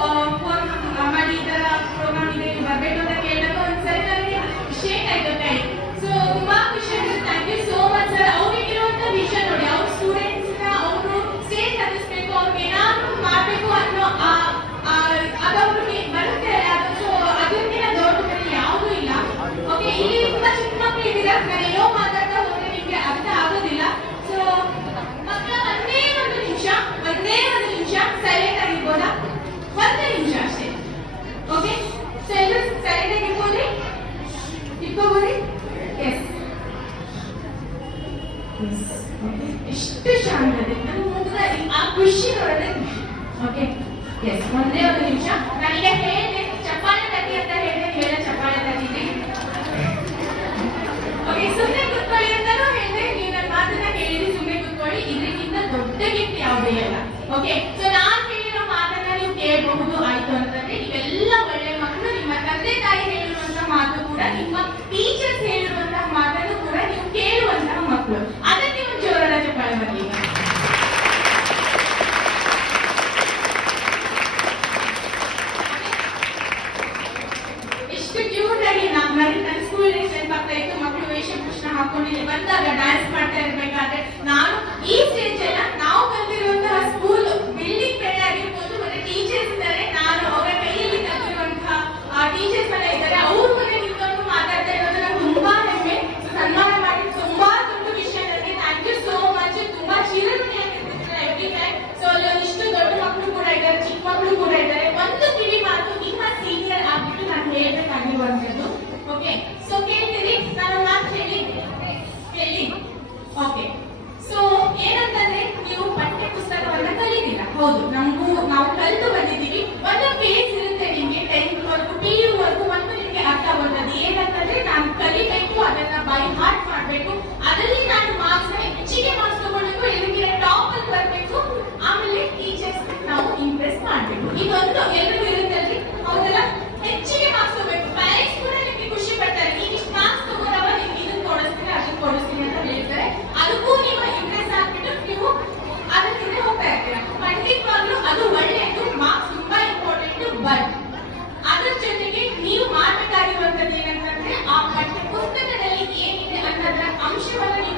of ಇಷ್ಟು ಮುಖದ ಈ- ಆ ಖುಷಿ ನೋಡಿದ್ರೆ ಖುಷಿ. ಓಕೆ ಎಸ್ ಒಂದೇ ಒಂದು ನಿಮಿಷ. ನನಗೆ ಹೇಳಿದೆ ಚಪ್ಪಾಳೆ ತಗಿ ಅಂತ ಹೇಳಿದ್ರೆ ಹೇಳ ಚಪ್ಪಾಳೆ ತಗಿದ್ರಿ ಓಕೆ ಸುಮ್ಮನೆ ಕುತ್ಕೊಳ್ಳಿ ಅಂತಾನೂ ಹೇಳಿದೆ. ನೀವು ನನ್ನ ಮಾತನ್ನ ಕೇಳಿದ್ರಿ ಸುಮ್ಮನೆ ಕುತ್ಕೊಳ್ಳಿ. ಇದಕ್ಕಿಂತ ದೊಡ್ಡ ಗಿಫ್ಟ್ ಯಾವುದೇ ಇಲ್ಲ. ಓಕೆ ಸೊ ನಾನು ಹೇಳಿರೋ ಮಾತನ್ನ ನೀವು ಕೇಳಬಹುದು. ಆಯ್ತು ಅಂತಂದ್ರೆ, ನೀವೆಲ್ಲ ಒಳ್ಳೆ ಮಕ್ಕಳು. ನನಗೆ ನನ್ನ ಸ್ಕೂಲ್ ಡೇಸ್ ನೆನಪಾಗ್ತಾ ಇತ್ತು? ಮಕ್ಕಳು ವೇಷಭೂಷಣ ಹಾಕೊಂಡು ಇಲ್ಲಿ ಬಂದಾಗ ಡ್ಯಾನ್ಸ್ ಮಾಡ್ತಾ ಇರ್ಬೇಕಾದ್ರೆ ನಾನು ಈ ಸ್ಟೇಜ್ ಎಲ್ಲ ನಾವು ಬಂದಿರುವಂತಹ ಸ್ಕೂಲ್ ಬಿಲ್ಡಿಂಗ್ ಮೇಲೆ ಆಗಿರ್ಬೋದು. ಮತ್ತೆ ಟೀಚರ್ಸ್ ಇದ್ದಾರೆ. ನಾನು ಅವರ ಕೈಯಲ್ಲಿ ಕಲ್ತಿರುವಂತಹ ಟೀಚರ್ಸ್ ಎಲ್ಲ ಇದ್ದಾರೆ. ಅವ್ರ ಮನೆ ನಿಂತ್ಕೊಂಡು ಮಾತಾಡ್ತಾ ಇರೋದು ನಂಗೆ ತುಂಬಾ ಹೆಮ್ಮೆ. ಸನ್ಮಾನ ಮಾಡಿ ತುಂಬಾ ದೊಡ್ಡ ವಿಷಯ ನನಗೆ. ಥ್ಯಾಂಕ್ ಯು ಸೋ ಮಚ್ ತುಂಬಾ ಚಿರಋಣಿಯಾಗಿರ್ತಿದ್ರೆ ಎವ್ರಿ ಸೊ ಅಲ್ಲಿ ಒಂದಿಷ್ಟು ದೊಡ್ಡ ಮಕ್ಕಳು ಕೂಡ ಇದ್ದಾರೆ, ಚಿಕ್ಕ ಮಕ್ಕಳು ಕೂಡ ಇದ್ದಾರೆ. ಒಂದು ಕಿವಿ ಮಾತು ನಿಮ್ಮ ಸೀನಿಯರ್ ಆಗಿ ನಾನು ಹೇಳ್ಬೇಕಾಗಿರುವಂತದ್ದು ಓಕೆ ಸೊ ಕೇಳ್ತೀನಿ ನಾನು ಮಾತು ಹೇಳಿ. ಹೇಳಿ. ಓಕೆ ಸೊ ಏನಂತಂದ್ರೆ, ನೀವು ಪಠ್ಯ ಪುಸ್ತಕವನ್ನ ಕಲಿತೀರಾ ಹೌದು. ನಮಗೂ, ನಾವು ಕಲಿತು ಬಂದಿದ್ದೀವಿ. ಒಂದು ನೀವು ಮಾಡಬೇಕಾಗಿರುವಂತದ್ದು ಏನಂತಂದ್ರೆ ಆ ಪಠ್ಯ ಪುಸ್ತಕದಲ್ಲಿ ಏನಿದೆ ಅನ್ನೋದ್ರ ಅಂಶವನ್ನು